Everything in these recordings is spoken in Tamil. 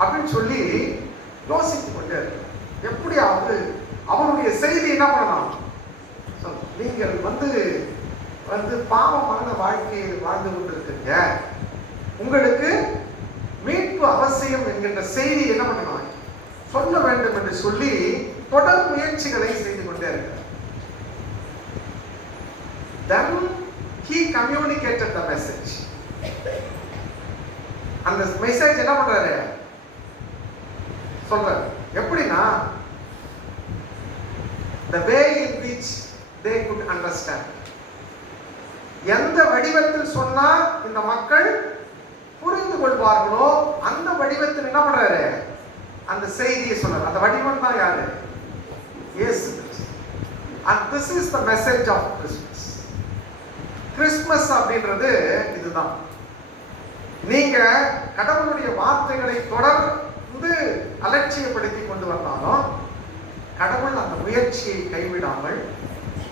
அப்படின்னு சொல்லி யோசித்துக் கொண்டே இருக்கு. எப்படியாவது அவருடைய செய்தி என்ன பண்ணலாம்? நீங்கள் வந்து பாவமான வாழ்க்கையை வாழ்ந்து கொண்டிருக்கீங்க, உங்களுக்கு மீட்பு அவசியம் என்கின்ற செய்தி என்ன பண்ணலாம் சொல்ல வேண்டும் என்று சொல்லி தொடர் முயற்சிகளை செய்து கொண்டே இருக்கிறார். Then he communicated the message. அந்த மெசேஜ் என்ன பண்றாரு சொல்றாரு. எப்படின்னா the way in which they could understand. எந்த வடிவத்தில் சொன்னா இந்த மக்கள் புரிந்து கொள்வார்களோ அந்த வடிவத்தில் என்ன பண்றாரு அந்த செய்தியை சொல்றாரு. அந்த வடிவம் தான் யாரு? இயேசு. And this is the message of Christmas. Christmas அப்படின்றது இதுதான். நீங்க கடவுளுடைய வார்த்தைகளை தொடர்ந்து அலட்சியப்படுத்தி கொண்டு வந்தாலும் கடவுள் அந்த முயற்சியை கைவிடாமல்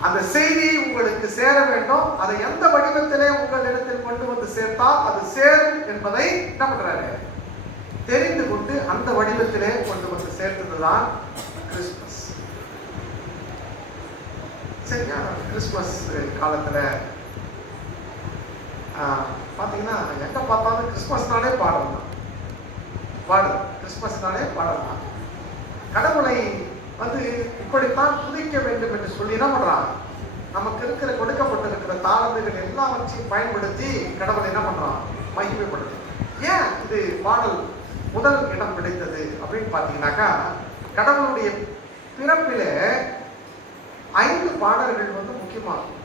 அந்த செய்தி உங்களுக்கு சேர வேண்டும், அதை எந்த வடிவத்திலே உங்களிடத்தில் கொண்டு வந்து சேர்த்தால் அது சேரும் என்பதை என்ன பண்றாரு தெரிந்து கொண்டு அந்த வடிவத்திலே கொண்டு வந்து சேர்த்ததுதான் கிறிஸ்துமஸ். சரியா? கிறிஸ்துமஸ் காலத்துல பாத்தீங்கன்னா எங்க பார்த்தாலும் கிறிஸ்துமஸ்னாலே பாடல் தான். கிறிஸ்துமஸ்னாலே பாடல் தான். கடவுளை வந்து இப்படித்தான் துதிக்க வேண்டும் என்று சொல்லி என்ன பண்றான், நமக்கு இருக்கிற கொடுக்கப்பட்டிருக்கிற தாளந்துகள் எல்லாவற்றையும் பயன்படுத்தி கடவுளை என்ன பண்றான் மகிமைப்படுது. ஏன் இது பாடல் முதல் இடம் பிடித்தது அப்படின்னு பாத்தீங்கன்னாக்கா, கடவுளுடைய பிறப்பிலே 5 பாடல்கள் வந்து முக்கியமாகும்.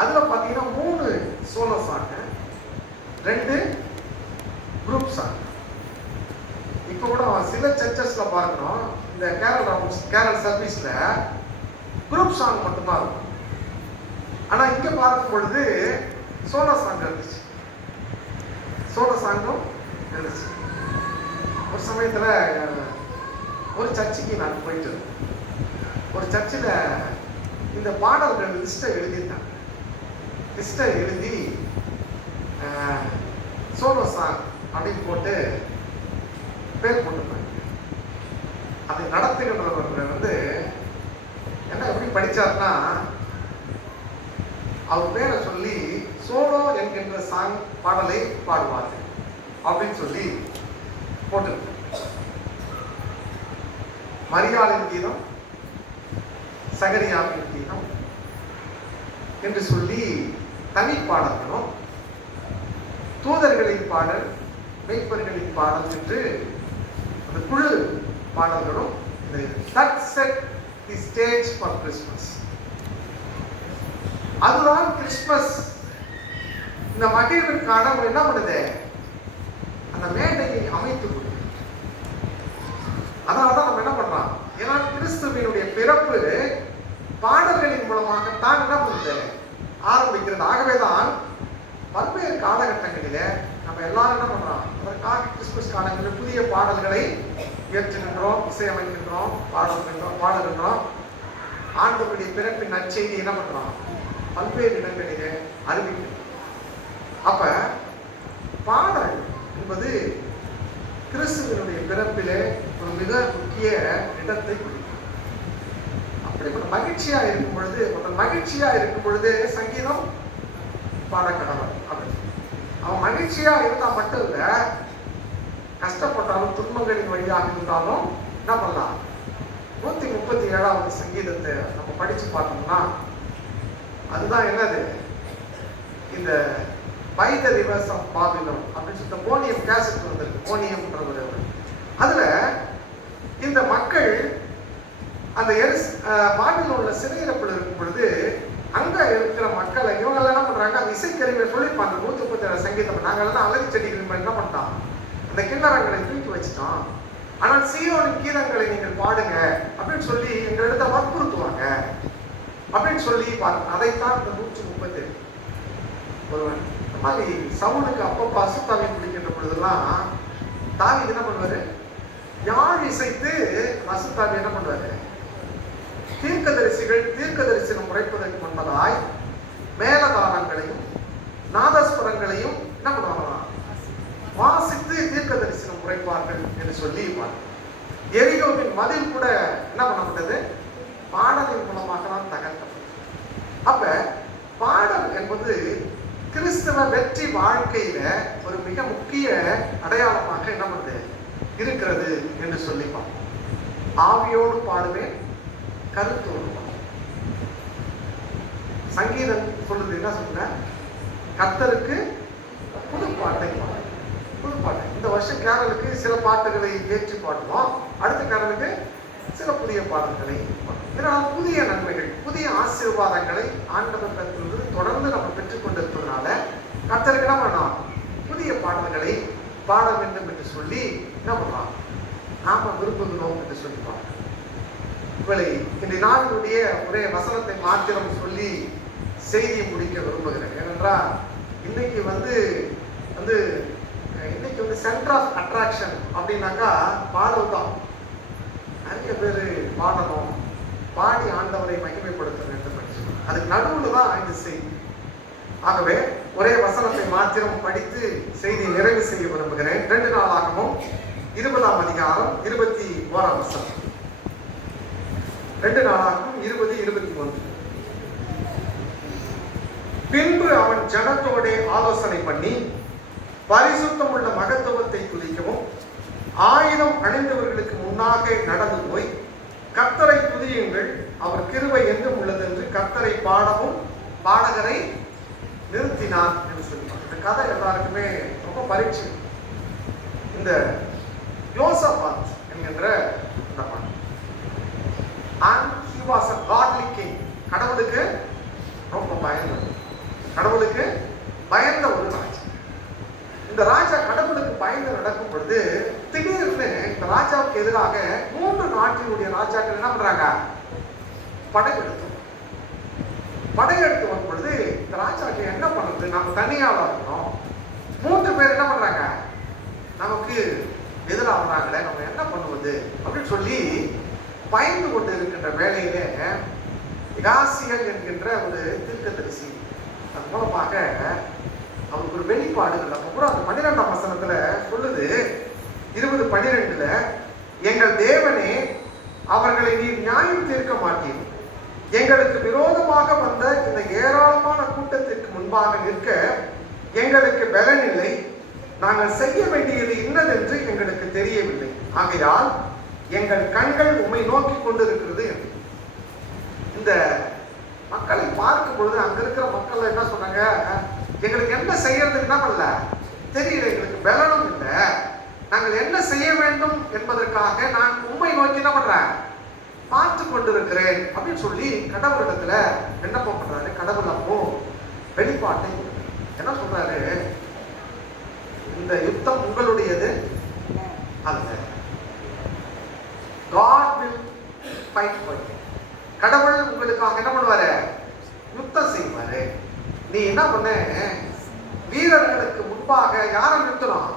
அதுல பாத்தீங்கன்னா 3 சோலோ சாங், 2 குரூப் சாங். இப்ப கூட சில சர்ச்சஸ்ல பார்க்கிறோம், இந்த கேரல் சர்வீஸ்ல குரூப் சாங் மட்டும்தான் இருக்கும். ஆனா இங்க பார்க்கும் பொழுது சோலோ சாங் இருந்துச்சு. சோலோ சாங்கும் இருந்துச்சு. ஒரு சமயத்துல ஒரு சர்ச்சுக்கு நான் போயிட்டு இருந்தேன். ஒரு சர்ச்சில் இந்த பாடல்கள் லிஸ்ட்டை எழுதியிருந்தாங்க. லிஸ்ட்டை எழுதி சோலோ சாங் அப்படின்னு போட்டு பேர் போட்டுருந்தாங்க. அதை நடத்துகிறவர்கள் வந்து என்ன எப்படி படிச்சாருன்னா, அவர் பேரை சொல்லி சோலோ என்கின்ற சாங் பாடலை பாடுவார்கள் அப்படின்னு சொல்லி போட்டிருக்கு. மரியாளின் கீதம், சகரியாவின் கீதம் என்று சொல்லி தனி பாடல்களும், தூதர்களின் பாடல், மேய்ப்பர்களின் பாடல் என்று அந்த குழு பாடல்களும் that set the stage for Christmas. அதுதான் கிறிஸ்துமஸ். இந்த மகிழ்விற்கான என்ன பண்ணுது, அந்த மேடையை அமைத்து கொடுக்குது. அதனாலதான் நம்ம என்ன பண்றோம், ஏன்னா கிறிஸ்துவினுடைய பிறப்பு பாடல்களின் மூலமாக தான் என்ன பண்ணுது ஆரம்பிக்கிறது. ஆகவேதான் பல்வேறு காலகட்டங்களில நம்ம எல்லாரும் என்ன பண்றோம், அதற்காக கிறிஸ்துமஸ் காலங்களில் புதிய பாடல்களை இயற்றுகின்றோம், இசையமைக்கின்றோம், பாடுகின்றோம். ஆண்டவருடைய பிறப்பின் நற்செய்தி என்ன பண்றோம் பல்வேறு இடங்களிலே அறிவிக்கின்றோம். அப்ப பாடல் என்பது கிறிஸ்துவினுடைய பிறப்பிலே ஒரு மிக முக்கிய இடத்தை பிடிக்கும். அப்படிப்பட்ட மகிழ்ச்சியா இருக்கும் பொழுது, மகிழ்ச்சியா இருக்கும் பொழுது சங்கீதம் பாடக்கடவன் அப்படின்னு. அவன் மகிழ்ச்சியா இருந்தா மட்டும் இல்ல, கஷ்டப்பட்டாலும் துன்பங்களின் வழியாக இருந்தாலும் என்ன பண்ணலாம். 137வது சங்கீதத்தை நம்ம படிச்சு பார்த்தோம்னா அதுதான் என்னது, இந்த by the rivers of Babylon அப்படின்னு சொல்லிட்டு போனியம் கேசட் வந்திருக்கு. போனியம்ன்ற அதுல இந்த மக்கள் அந்த பாபிலோன்ல சிறையிறப்பில் இருக்கும் பொழுது அங்க இருக்கிற மக்களை இவங்க என்ன பண்றாங்க, அந்த இசைக்கருவியை சொல்லிப்பாங்க. 137 சங்கீதம் நாங்கள்லாம் அழகு செடிகள் என்ன பண்ணிட்டோம், அந்த கிண்ணறங்களை தூக்கி வச்சுட்டோம். ஆனால் சீயோனின் கீதங்களை நீங்கள் பாடுங்க அப்படின்னு சொல்லி எங்களிடத்தை வற்புறுத்துவாங்க அப்படின்னு சொல்லி பாருங்க. அதைத்தான் இந்த 137 ஒருவன் இந்த மாதிரி சவுலுக்கு அப்பப்போ அசுத்தாவி பிடிக்கின்ற பொழுதெல்லாம் தாவீது என்ன பண்ணுவாரு, யாழ் இசைத்து அசுத்தாவி என்ன பண்ணுவாரு, தீர்க்க தரிசனம் உரைப்பதற்கு முன்பதாய் மேலதாளங்களையும் நாதஸ்வரங்களையும் என்ன பண்ணுவாங்க வாசித்து தீர்க்க தரிசனம் உரைப்பாங்க. எடுப்பார்கள் என்று சொல்லி பார்த்தோம். எரிகோவின் மதில் கூட என்ன பண்ணப்பட்டது? பாடலின் மூலமாக தான் தகர்க்கப்பட்டது. அப்ப பாடல் என்பது கிறிஸ்தவ வெற்றி வாழ்க்கையில ஒரு மிக முக்கிய அடையாளமாக என்ன பண்ணுது இருக்கிறது என்று சொல்லி பார்ப்போம். ஆவியோடு பாடுவேன், கருத்தோடு பாடுவேன். சங்கீதம் சொல்லுது, என்ன சொல்லுங்க? கர்த்தருக்கு புது பாட்டை பாடு, புது பாட்டு. இந்த வருஷம் கேரளுக்கு சில பாட்டுகளை ஏற்றி பாடுவோம், அடுத்த கேரளுக்கு சில புதிய பாடல்களை பாடுவோம். இதனால் புதிய நன்மைகள், புதிய ஆசீர்வாதங்களை ஆண்டவரிடத்திலிருந்து தொடர்ந்து நம்ம பெற்றுக் கொண்டிருப்பதனால கர்த்தருக்கு என்ன பண்ணலாம்? புதிய பாடல்களை பாட வேண்டும் என்று சொல்லி என்ன பண்ணலாம்? நாம விரும்புகிறோம் என்று சொல்லிப்பாங்க. இவளை இந்த நாளுடைய ஒரே வசனத்தை மாத்திரம் சொல்லி செய்தியை முடிக்க விரும்புகிறேன். ஏனென்றால் இன்னைக்கு வந்து சென்டர் ஆஃப் அட்ராக்ஷன் அப்படின்னாக்கா பாடல் தான். நிறைய பேர் பாடணும், பாடி ஆண்டவரை மகிமைப்படுத்த வேண்டும் என்று சொல்லுவாங்க. அதுக்கு நடுவில் தான் இந்த செய்தி. ஆகவே ஒரே வசனத்தை மாத்திரம் படித்து செய்தியை நிறைவு செய்ய விரும்புகிறேன். 2 நாளாகவும் 20ஆம் அதிகாரம் 21ஆம் வசனம். 2 நாளாகவும் 20-21. பின்பு அவன் ஜனத்தோட ஆலோசனை பண்ணி பரிசுத்தம் உள்ள மகத்துவத்தை துதிக்கவும் ஆயுதம் அணிந்தவர்களுக்கு முன்னாக நடந்து போய் கர்த்தரை துதியுங்கள், அவர் கிருபை என்றும் உள்ளது என்று கர்த்தரை பாடவும் பாடகரை நிறுத்தினார் என்று சொல்லுவாங்க. இந்த கதை எல்லாருக்குமே ரொம்ப பரிச்சயம். இந்த யோசபாத் என்கின்ற இந்த பாடல். And he was a godly king. கடவுளுக்கு ரொம்ப பயந்தது, கடவுளுக்கு பயந்த ஒரு ராஜா. இந்த ராஜா கடவுளுக்கு பயந்து நடக்கும் பொழுது திடீர்னு இந்த ராஜாவுக்கு எதிராக 3 நாட்டினுடைய ராஜாக்கள் என்ன பண்றாங்க? படையெடுத்து வரும் பொழுது இந்த ராஜாக்கு என்ன பண்றது? நம்ம தனியாளா இருக்கணும், 3 பேர் என்ன பண்றாங்க? நமக்கு எதிராக வராங்களே, நம்ம என்ன பண்ணுவது அப்படின்னு சொல்லி பயந்து கொண்டு இருக்கின்ற வேலையிலே இகாசியல் என்கின்ற ஒரு தீர்க்கதரிசி அது மூலமாக அவருக்கு ஒரு வெளிப்பாடுகள். அப்புறம் அந்த 12ஆம் வசனத்துல சொல்லுது, 20:12, எங்கள் தேவனே, அவர்களை நீர் நியாயம் தீர்க்க மாட்டீர். எங்களுக்கு விரோதமாக வந்த இந்த ஏராளமான கூட்டத்திற்கு முன்பாக நிற்க எங்களுக்கு பலன் இல்லை. நாங்கள் செய்ய வேண்டியது இன்னதென்று எங்களுக்கு தெரியவில்லை. ஆகையால் எங்கள் கண்கள் உம்மை நோக்கி கொண்டிருக்கிறது. இந்த மக்களை பார்க்கும் பொழுது அங்க இருக்கிற மக்கள் என்ன சொன்னாங்க? எங்களுக்கு என்ன செய்யறதுக்கு என்ன பண்ணல தெரியல, எங்களுக்கு பலனும் இல்லை, நாங்கள் என்ன செய்ய வேண்டும் என்பதற்காக நான் உம்மை நோக்கி என்ன பண்றேன்? பார்த்து கொண்டிருக்கிறேன் அப்படின்னு சொல்லி கடவுளிடத்துல விண்ணப்பம் பண்றாரு. கடவுள் அப்போ வெளிப்பாட்டை என்ன சொல்றாரு? இந்த யுத்தம் உங்களுடையது அல்ல, God will fight for you. கடவுள் உங்களுக்காக என்ன பண்ணுவாரு? யுத்தம் செய்வாரு. நீ என்ன பண்ண? வீரர்களுக்கு முன்பாக யாரை நிறுத்தணும்?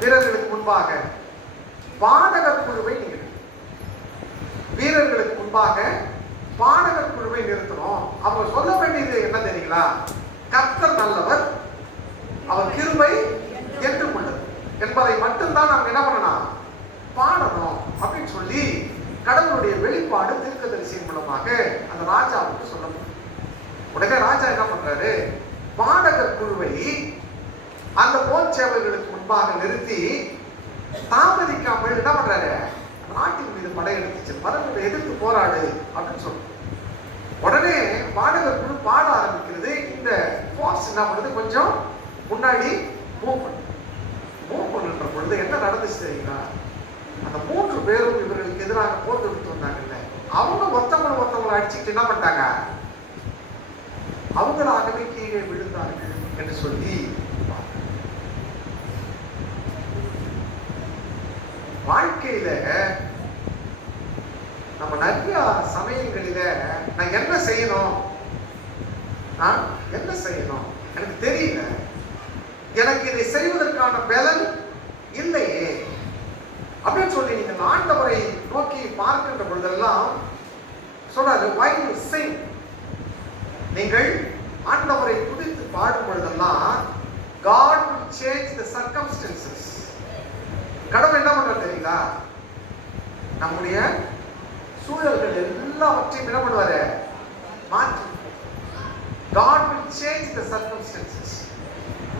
வீரர்களுக்கு முன்பாக பாடகர் குழுவை நீங்க, வீரர்களுக்கு முன்பாக பாடகர் குழுவை நிறுத்தணும். அவங்க சொல்ல வேண்டியது என்ன தெரியுங்களா? கர்த்தர் நல்லவர், அவர் கிருபை என்றும் உள்ளது என்பதை மட்டும்தான் நாங்க என்ன பண்ணணும்? பாடணும் அப்படின்னு சொல்லி கடவுளுடைய வெளிப்பாடு தீர்க்கதரிசியின் மூலமாக அந்த ராஜாவுக்கு சொல்லணும். உடனே ராஜா என்ன பண்றாரு? பாடகர் குழுவை அந்த போர்ச்சேவர்களுக்கு முன்பாக நிறுத்தி தாமதிக்காமல் என்ன பண்றாரு? நாட்டின் மீது படையெடுத்துச்சு, பரவலை எதிர்த்து போராடு அப்படின்னு சொல்றோம். உடனே பாடகர் குழு பாட ஆரம்பிக்கிறது. இந்த போர்ஸ் என்ன பண்ணுது? கொஞ்சம் முன்னாடி மூவ் பண்ணுற பொழுது என்ன நடந்துச்சு தெரியுங்களா? அந்த 3 பேரும் இவர்களுக்கு எதிராக போர் தொடுத்து வந்தாங்கல்ல, அவங்க ஒருத்தவங்களை அடிச்சுட்டு என்ன பண்ணிட்டாங்க? அவங்களாகவே கீழே விழுந்தார்கள் என்று சொல்லி வாழ்க்கையில நம்ம நிறைய சமயங்களில நான் என்ன செய்யணும், என்ன செய்யணும் எனக்கு தெரியல, எனக்கு இதை செய்வதற்கான பலன் இல்லையே அப்படின்னு சொல்லி நீங்க ஆண்டவரை நோக்கி பார்க்கின்ற பொழுதெல்லாம் சொல்றாரு, why you sing, நீங்கள் ஆண்டவரை துதித்து பாடும் பொழுதெல்லாம் God will change the circumstances. பாத்தீங்களா? நம்முடைய சூழல்கள் எல்லாவற்றையும் என்ன பண்ணுவாரு? மாற்றி. God will change the circumstances.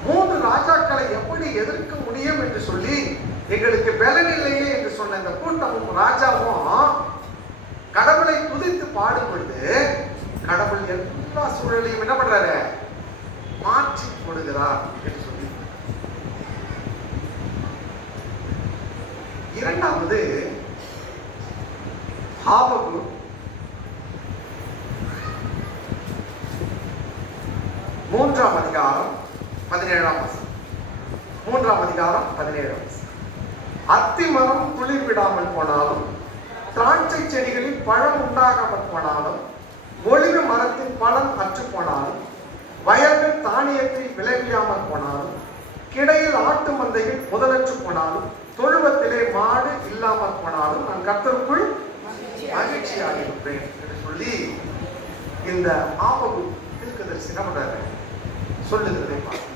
3 ராஜாக்களை எப்படி எதிர்க்க முடியும் என்று சொல்லி எங்களுக்கு பலன் இல்லையே என்று சொன்ன இந்த கூட்டமும் ராஜாவும் கடவுளை துதித்து பாடும் பொழுது கடவுள் எல்லா சூழலையும் என்ன பண்றாரு? மாற்றி போடுகிறார் என்று சொல்லி. இரண்டாவது ஆபகு 3ஆம் அதிகாரம் 17ஆம் வசனம். 3ஆம் அதிகாரம் 17ஆம் வசனம். அத்திமரம் துளிர் விடாமல் போனாலும், திராட்சை செடிகளில் பழம் உண்டாகாமல் போனாலும், ஒலிவ மரத்தின் பழம் அற்று போனாலும், வயல்கள் தானியத்தில் விளைவியாமல் போனாலும், கிடையில் ஆட்டு மந்தையில் முதலற்று போனாலும், தொழுவத்திலே மாடு இல்லாமல் போனாலும் நான் கர்த்தருக்குள் மகிழ்ச்சியாக இருப்பேன் என்று சொல்லி இந்த ஆபகு தீர்க்கதரிசி என்ன பண்றாரு? சொல்லுகிறதை பார்க்கிறோம்.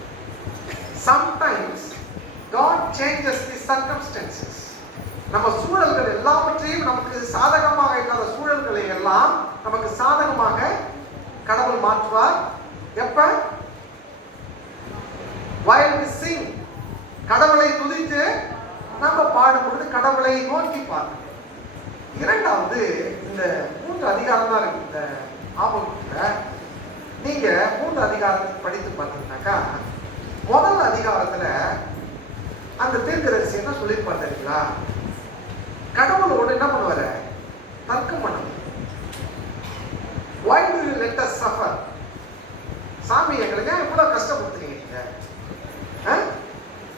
Sometimes God changes the circumstances. நம்ம சூழல்கள் எல்லாவற்றையும் நமக்கு சாதகமாக இல்லாத சூழல்களை எல்லாம் நமக்கு சாதகமாக கடவுள் மாற்றுவார். எப்ப? while we sing, கடவுளை துதித்து நம்ம பாடும்பொழுது கடவுளை நோக்கி பார்க்கணும். இரண்டாவது இந்த 3 அதிகாரம் தான் இருக்கு இந்த ஆபத்துல. நீங்க 3 அதிகாரத்தை படித்து பார்த்தீங்கன்னாக்கா, முதல் அதிகாரத்துல அந்த தீர்க்கதரிசி என்ன சொல்லியிருப்பார் தெரியுங்களா? கடவுளோடு என்ன பண்ணுவாரு? தர்க்கம் பண்ணுவார். why do you let us suffer? சாமி எங்களுக்கு ஏன் இவ்வளவு கஷ்டப்படுத்துறீங்க?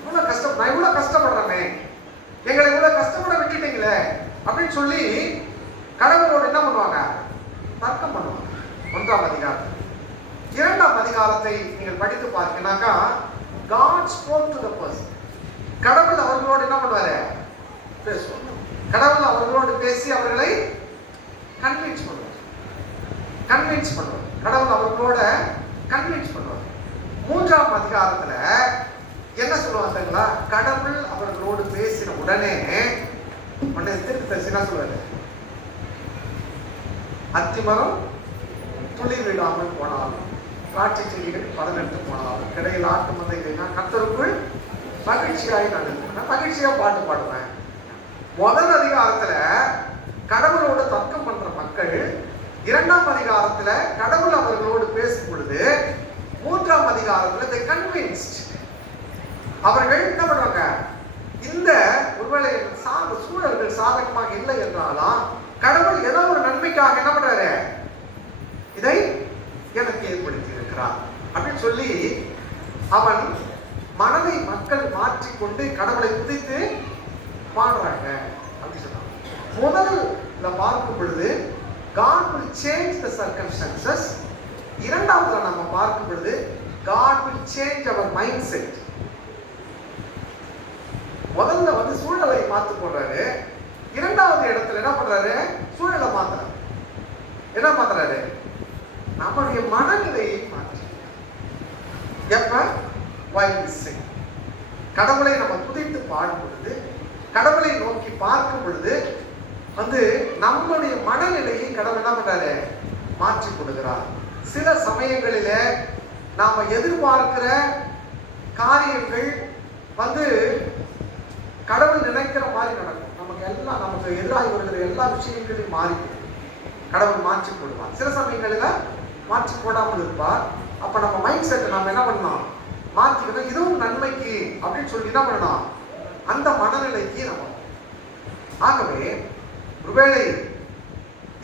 இவ்வளவு கஷ்டம், நான் இவ்வளவு கஷ்டப்படுறேனே, எங்களை இவ்வளவு கஷ்டப்பட விட்டுட்டீங்களே அப்படின்னு சொல்லி கடவுளோடு என்ன பண்ணுவாங்க? தர்க்கம் பண்ணுவாங்க. 1ஆம் அதிகாரம். 2ஆம் அதிகாரத்தை நீங்கள் படித்து பார்த்தீங்கன்னாக்கா, God spoke to the person. கடவுள் அவர்களோடு என்ன பண்ணுவாரு? பேசுவார். கடவுள் அவர்களோடு பேசி அவர்களை கன்வின்ஸ் பண்ணுவார். கடவுள் அவர்களோட கன்வின்ஸ் பண்ணுவார். 3ஆம் அதிகாரத்துல என்ன சொல்லுவாங்க? கடவுள் அவர்களோடு பேசின உடனே தீர்க்கதரிசி என்ன சொல்லுவாரு? அத்திமரம் துளிர் விடாமல் போனாலும், திராட்சை செடிகள் பலனற்று போனாலும், கிடையில் ஆட்டு மந்தைகள் கர்த்தருக்குள் மகிழ்ச்சியாய் நான் மகிழ்ச்சியா பாட்டு பாடுவேன். முதல் அதிகாரத்துல கடவுளோட தர்க்கம் பண்ற மக்கள் 2ஆம் அதிகாரத்துல கடவுள் அவர்களோடு பேசும் பொழுது 3ஆம் அதிகாரத்துல they convinced. அவர்கள் என்ன பண்றாங்க? இந்த ஒருவேளை சூழல்கள் சாதகமாக இல்லை என்றாலும் கடவுள் ஏதோ ஒரு நன்மைக்காக என்ன பண்றாரு? இதை எனக்கு ஏற்படுத்தி இருக்கிறார் அப்படின்னு சொல்லி அவன் மனதை மக்கள் மாற்றிக்கொண்டு கடவுளை துதித்து பாடுறாங்க அப்படின்னு சொன்னாங்க. முதல்ல பார்க்கும் பொழுது God will change the circumstances. இரண்டாவதுல நம்ம பார்க்கும் பொழுது God will change our mindset. முதல்ல சூழலை மாத்து போடுறாரு. இரண்டாவது இடத்துல என்ன பண்றாரு? சூழலை மாத்துறாரு. என்ன மாத்துறாரு? நம்முடைய மனநிலையை மாற்றி. எப்ப? while we sing. கடவுளை நம்ம துதித்து பாடும் பொழுது, கடவுளை நோக்கி பார்க்கும் பொழுது நம்முடைய மனநிலையை கடவுள் என்ன பண்றாரு? மாற்றி கொடுக்கிறார். சில சமயங்களில நாம எதிர்பார்க்கிற காரியங்கள் கடவுள் நினைக்கிற மாதிரி நடக்கும். நமக்கு எதிராக வருகிற எல்லா விஷயங்களையும் மாறி கடவுள் மாற்றி போடுவார். சில சமயங்களில மாற்றி போடாமல் இருப்பார். அப்ப நம்ம மைண்ட் செட் நம்ம என்ன பண்ணணும்? மாற்றிக்கணும். இதுவும் நன்மைக்கு அப்படின்னு சொல்லி என்ன பண்ணணும்? அந்த மனநிலைக்கு நம்ம. ஆகவே ஒருவேளை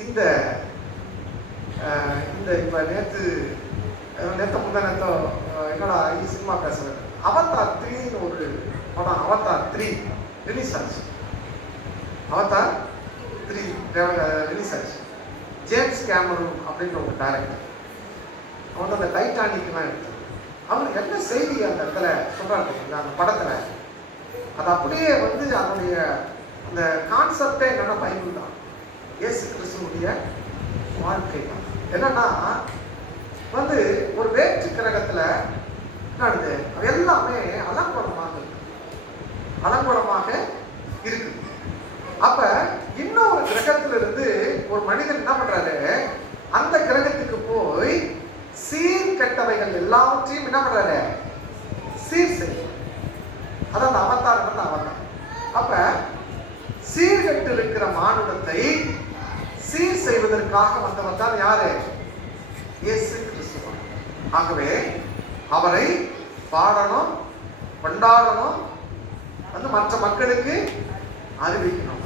இந்த இப்ப நேத்து முந்தா என்னடா சினிமா பேசுறது, அவதார் 3 ஒரு படம், அவதார் 3 ரிலீஸ் ஆச்சு. அவதார் 3 ரிலீஸ் ஆச்சு. ஜேம்ஸ் கேமரூன் அப்படின்ற ஒரு டைரக்டர். அவன் அந்த டைட்டானிக்லாம் எடுத்தார். அவர் என்ன செய்தி அந்த இடத்துல சொல்றாங்க அந்த படத்துல, அது அப்படியே அதனுடைய அந்த கான்செப்டே என்னன்னா பைபிள் தான். இயேசு கிறிஸ்துவுடைய வாழ்க்கை தான். என்னன்னா ஒரு வேற்று கிரகத்துல எல்லாமே அலங்கோலமாக இருக்கு. அப்ப இன்னொரு கிரகத்துல இருந்து ஒரு மனிதன் என்ன பண்றாரு, அந்த கிரகத்துக்கு போய் சீர்கெட்டவைகள் எல்லாவற்றையும் என்ன பண்றாரு, சீர் செய்யும். அதான் அவதாரம். அவதாரம் அப்ப சீர்கெட்டு இருக்கிற மானுடத்தை சீர் செய்வதற்காக வந்தவர் தான் யாரு, இயேசு கிறிஸ்து. ஆகவே அவரை பாடணும், கொண்டாடணும், மற்ற மக்களுக்கு அறிவிக்கணும்.